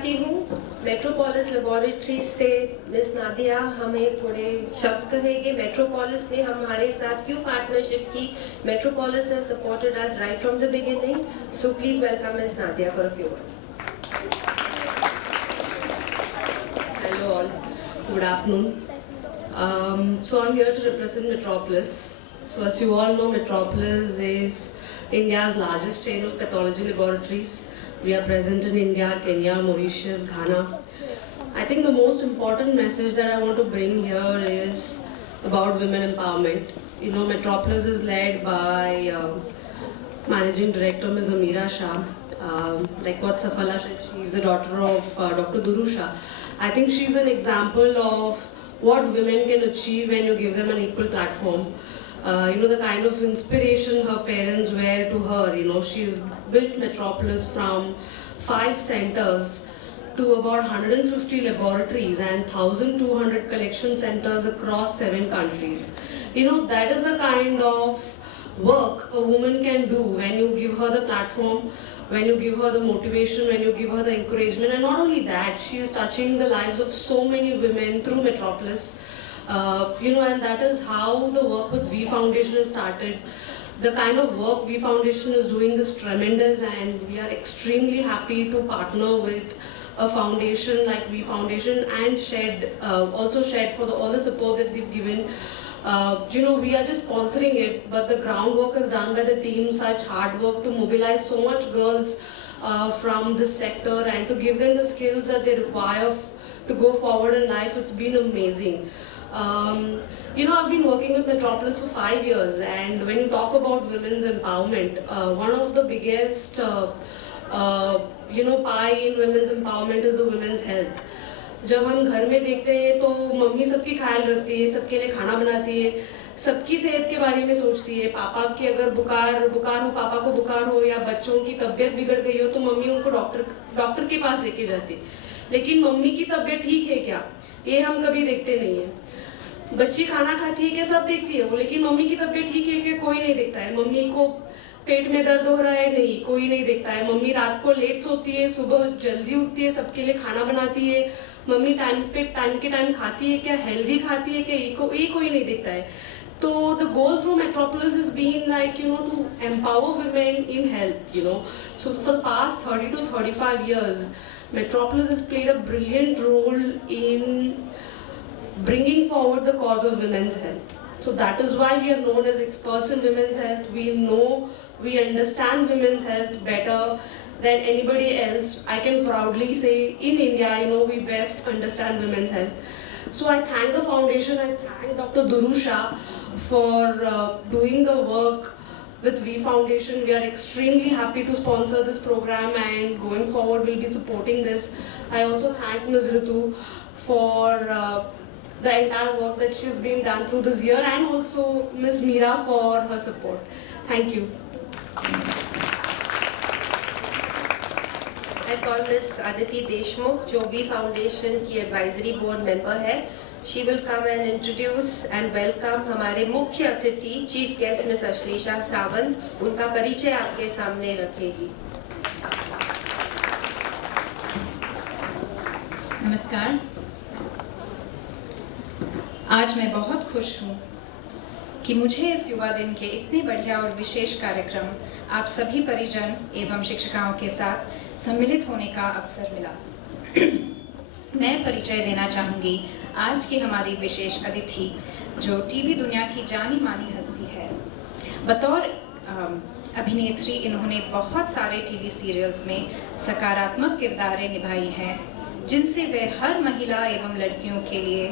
चाहती हूँ metropolis laboratories से मिस नादिया हमें थोड़े शब्द कहेंगे। मेट्रोपोलिस ने हमारे साथ क्यों पार्टनरशिप की। Metropolis has supported us right from the beginning. So please welcome Miss Nadia for a few words. Hello all, good afternoon. So I'm here to represent Metropolis. So as you all know, Metropolis is India's largest chain of pathology laboratories. We are present in India, Kenya, Mauritius, Ghana. I think the most important message that I want to bring here is about women empowerment. You know, Metropolis is led by Managing Director Ms. Amira Shah. Like what Safala said, she's the daughter of Dr. Duru Shah. I think she's an example of what women can achieve when you give them an equal platform. The kind of inspiration her parents were to her. She's built Metropolis from 5 centers to about 150 laboratories and 1,200 collection centers across 7 countries. That is the kind of work a woman can do when you give her the platform, when you give her the motivation, when you give her the encouragement. And not only that, she is touching the lives of so many women through Metropolis. And that is how the work with V Foundation has started. The kind of work V Foundation is doing is tremendous, and we are extremely happy to partner with a foundation like V Foundation and also Shed for all the support that they've given. We are just sponsoring it, but the groundwork is done by the team, such hard work to mobilize so much girls from this sector and to give them the skills that they require to go forward in life. It's been amazing. I've been working with Metropolis for 5 years, and when you talk about women's empowerment, one of the biggest pie in women's empowerment is the women's health. जब हम घर में देखते हैं तो mummy सबकी ख्याल रखती है, सबके लिए खाना बनाती है, सबकी सेहत के बारे में सोचती है। पापा की अगर बुखार हो, पापा को बुखार हो या बच्चों की तबीयत बिगड़ गई हो तो मम्मी उनको डॉक्टर के पास लेके जाती है। लेकिन मम्मी की तबीयत ठीक है क्या, ये हम कभी देखते नहीं है। बच्ची खाना खाती है क्या, सब देखती है वो, लेकिन मम्मी की तबीयत ठीक है क्या, कोई नहीं देखता है। मम्मी को पेट में दर्द हो रहा है, नहीं, कोई नहीं देखता है। मम्मी रात को लेट सोती है, सुबह जल्दी उठती है, सबके लिए खाना बनाती है। मम्मी टाइम के टाइम खाती है क्या, हेल्दी खाती है क्या, ये कोई नहीं देखता है। तो the goal through Metropolis has been to empower women in health. So for the past 30 to 35 years, Metropolis has played a brilliant role in bringing forward the cause of women's health. So that is why we are known as experts in women's health. We understand women's health better than anybody else. I can proudly say in India, we best understand women's health. So I thank the foundation, I thank Dr. Duru Shah for doing the work with V Foundation. We are extremely happy to sponsor this program, and going forward we'll be supporting this. I also thank Ms. Ritu for the entire work that she's been done through this year, and also Ms. Meera for her support. Thank you. I call Miss Aditi Deshmukh, जो V Foundation की advisory board member है. She will come and introduce and welcome हमारे मुख्य अतिथि chief guest miss Ashlesha Sawant. उनका परिचय आपके सामने रखेगी. नमस्कार. आज मैं बहुत खुश हूँ कि मुझे इस युवा दिन के इतने बढ़िया और विशेष कार्यक्रम आप सभी परिजन एवं शिक्षिकाओं के साथ सम्मिलित होने का अवसर मिला. मैं परिचय देना चाहूँगी आज की हमारी विशेष अतिथि, जो टीवी दुनिया की जानी मानी हस्ती है. बतौर अभिनेत्री इन्होंने बहुत सारे टीवी सीरियल्स में सकारात्मक किरदारें निभाई हैं, जिनसे वे हर महिला एवं लड़कियों के लिए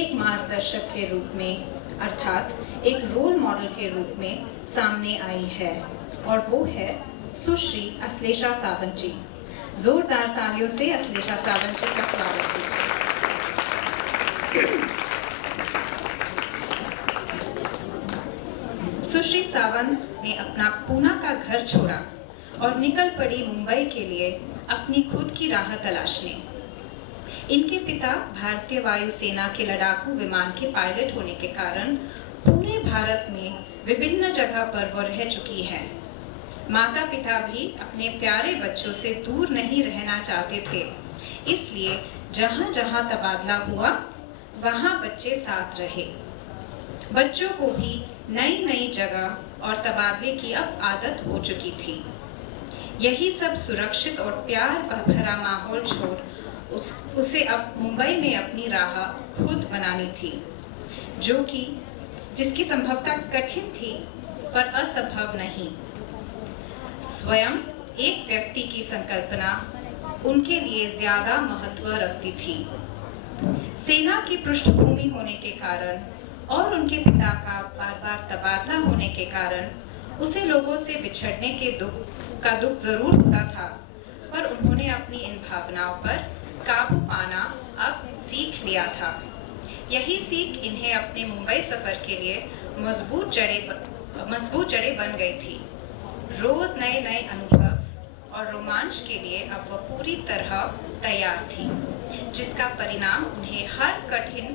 एक मार्गदर्शक के रूप में, अर्थात एक रोल मॉडल के रूप में सामने आई है. और वो है सुश्री अश्लेषा सावंत जी. जोरदार तालियों से अश्लेषा सावंत जी का स्वागत कीजिए. सुश्री सावंत ने अपना पूना का घर छोड़ा और निकल पड़ी मुंबई के लिए अपनी खुद की राह तलाशने. इनके पिता भारतीय वायुसेना के लड़ाकू विमान के पायलट होने के कारण पूरे भारत में विभिन्न जगह पर वो रह चुकी है. माता पिता भी अपने प्यारे बच्चों से दूर नहीं रहना चाहते थे, इसलिए जहाँ जहाँ तबादला हुआ वहाँ बच्चे साथ रहे। बच्चों को भी नई नई जगह और तबादले की अब आदत हो चुकी थी। यही सब सुरक्षित और प्यार भरा माहौल छोड़ उसे अब मुंबई में अपनी राह खुद बनानी थी, जिसकी संभवतः कठिन थी पर असंभव नहीं। स्वयं एक व्यक्ति की संकल्पना उनके लिए ज्यादा महत्व रखती थी। सेना की पृष्ठभूमि होने के कारण और उनके पिता का बार-बार तबादला होने के कारण उसे लोगों से बिछड़ने के दुख जरूर होता था, पर उन्होंने अपनी इन भावनाओं पर काबू पाना अब सीख लिया था। यही सीख इन्हें अपने मुंबई सफर के लिए मजबूत जड़ें बन गई थी। रोज नए नए अनुभव और रोमांच के लिए अब वह पूरी तरह तैयार थी, जिसका परिणाम उन्हें हर कठिन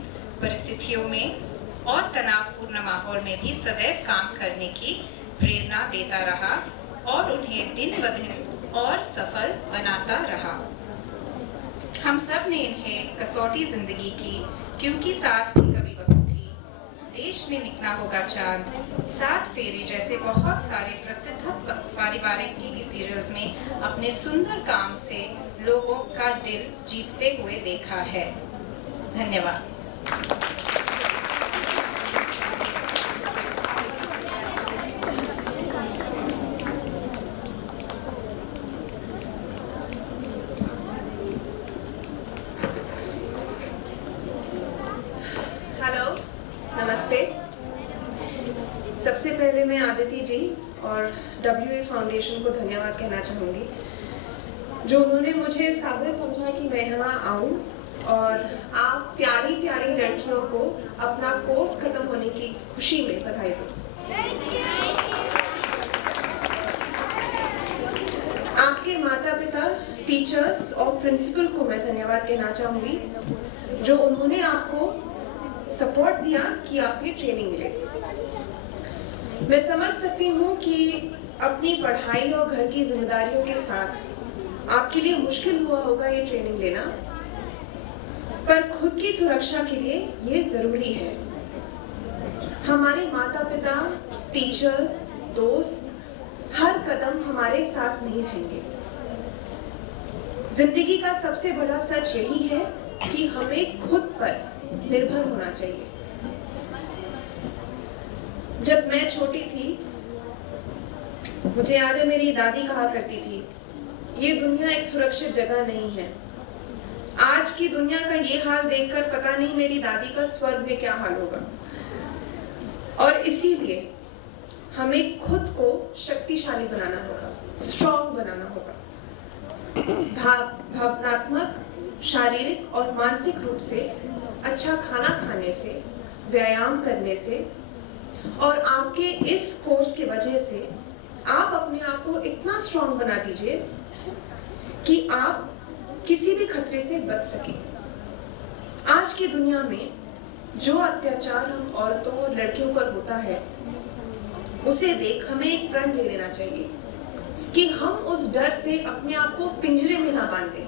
परिस्थितियों में और तनावपूर्ण माहौल में भी सदैव काम करने की प्रेरणा देता रहा और उन्हें दिन ब दिन और सफल बनाता रहा। हम सब ने इन्हें कसौटी जिंदगी की क्योंकि सास भी कभी बहू थी, देश में निकला होगा चांद, 7 फेरे जैसे बहुत सारे प्रसिद्ध पारिवारिक टीवी सीरियल्स में अपने सुंदर काम से लोगों का दिल जीतते हुए देखा है। धन्यवाद। सबसे पहले मैं आदिति जी और WA फाउंडेशन को धन्यवाद कहना चाहूँगी, जो उन्होंने मुझे इस काबिल समझा कि मैं यहाँ आऊँ और आप प्यारी प्यारी लड़कियों को अपना कोर्स खत्म होने की खुशी में बधाई दूँ। आपके माता पिता, टीचर्स और प्रिंसिपल को मैं धन्यवाद कहना चाहूँगी, जो उन्होंने आपको सपोर्ट दिया कि आप ये ट्रेनिंग लें। मैं समझ सकती हूँ कि अपनी पढ़ाई और घर की जिम्मेदारियों के साथ आपके लिए मुश्किल हुआ होगा ये ट्रेनिंग लेना, पर खुद की सुरक्षा के लिए ये जरूरी है। हमारे माता पिता, टीचर्स, दोस्त हर कदम हमारे साथ नहीं रहेंगे। जिंदगी का सबसे बड़ा सच यही है कि हमें खुद पर निर्भर होना चाहिए। जब मैं छोटी थी, मुझे याद है मेरी दादी कहा करती थी, ये दुनिया एक सुरक्षित जगह नहीं है। आज की दुनिया का ये हाल देखकर पता नहीं मेरी दादी का स्वर्ग में क्या हाल होगा। और इसीलिए हमें खुद को शक्तिशाली बनाना होगा, स्ट्रॉन्ग बनाना होगा। भावनात्मक, शारीरिक और मानसिक रूप से अच्छा खाना खाने से, व्यायाम करने से और आपके इस कोर्स की वजह से आप अपने आप को इतना स्ट्रॉन्ग बना दीजिए कि आप किसी भी खतरे से बच सकें। आज की दुनिया में जो अत्याचार हम औरतों और लड़कियों पर होता है, उसे देख हमें एक प्रण ले लेना चाहिए कि हम उस डर से अपने आप को पिंजरे में ना बांधें,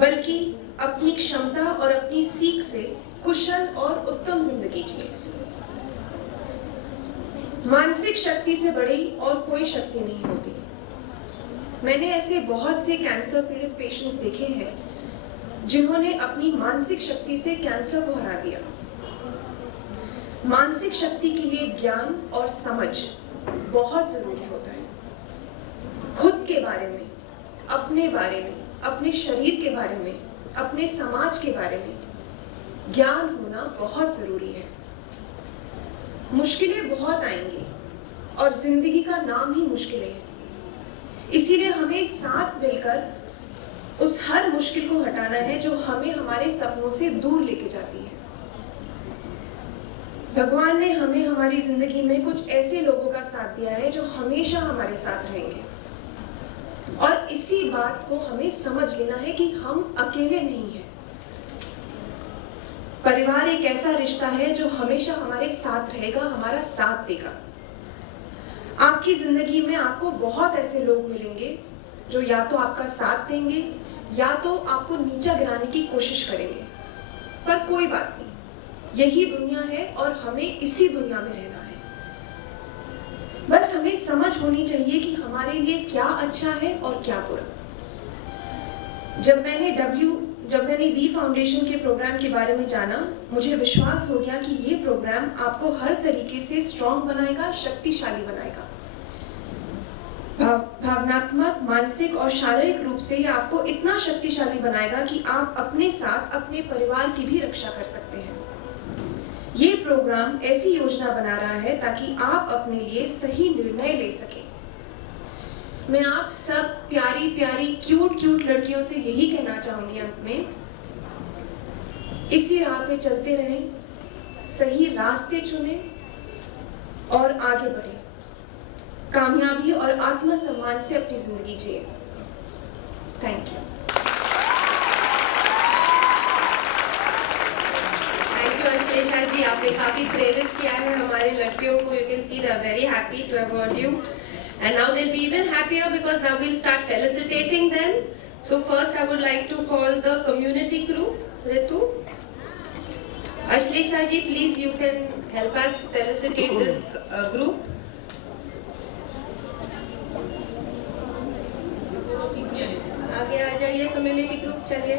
बल्कि अपनी क्षमता और अपनी सीख से कुशल और उत्तम जिंदगी जिए। मानसिक शक्ति से बड़ी और कोई शक्ति नहीं होती। मैंने ऐसे बहुत से कैंसर पीड़ित पेशेंट्स देखे हैं जिन्होंने अपनी मानसिक शक्ति से कैंसर को हरा दिया। मानसिक शक्ति के लिए ज्ञान और समझ बहुत जरूरी होता है। खुद के बारे में, अपने बारे में, अपने शरीर के बारे में, अपने समाज के बारे में ज्ञान होना बहुत जरूरी है। मुश्किलें बहुत आएंगी और जिंदगी का नाम ही मुश्किलें हैं। इसीलिए हमें साथ मिलकर उस हर मुश्किल को हटाना है जो हमें हमारे सपनों से दूर लेके जाती है। भगवान ने हमें हमारी जिंदगी में कुछ ऐसे लोगों का साथ दिया है जो हमेशा हमारे साथ रहेंगे, और इसी बात को हमें समझ लेना है कि हम अकेले नहीं हैं। परिवार एक ऐसा रिश्ता है जो हमेशा हमारे साथ रहेगा, हमारा साथ देगा। आपकी जिंदगी में आपको बहुत ऐसे लोग मिलेंगे जो या तो आपका साथ देंगे या तो आपको नीचा गिराने की कोशिश करेंगे, पर कोई बात नहीं, यही दुनिया है और हमें इसी दुनिया में रहना है। बस हमें समझ होनी चाहिए कि हमारे लिए क्या अच्छा है और क्या बुरा। जब मैंने वी फाउंडेशन के प्रोग्राम के बारे में जाना, मुझे विश्वास हो गया कि ये प्रोग्राम आपको हर तरीके से स्ट्रॉन्ग बनाएगा, शक्तिशाली बनाएगा। भावनात्मक, मानसिक और शारीरिक रूप से ये आपको इतना शक्तिशाली बनाएगा कि आप अपने साथ अपने परिवार की भी रक्षा कर सकते हैं। ये प्रोग्राम ऐसी योजना बना रहा है ताकि आप अपने लिए सही निर्णय ले सकें। मैं आप सब प्यारी प्यारी क्यूट लड़कियों से यही कहना चाहूंगी अंत में, इसी राह पे चलते रहें, सही रास्ते चुनें और आगे बढ़ें, कामयाबी और आत्मसम्मान से अपनी जिंदगी जिए। Thank you. अश्लेषा जी, आपने काफी प्रेरित किया है हमारे लड़कियों को। You can see they are very happy to have heard you, and now they'll be even happier because now we'll start felicitating them. So first, I would like to call the community group. Ritu, Ashlesha ji, please you can help us felicitate this group. आगे आ जाइए community group, चलिए।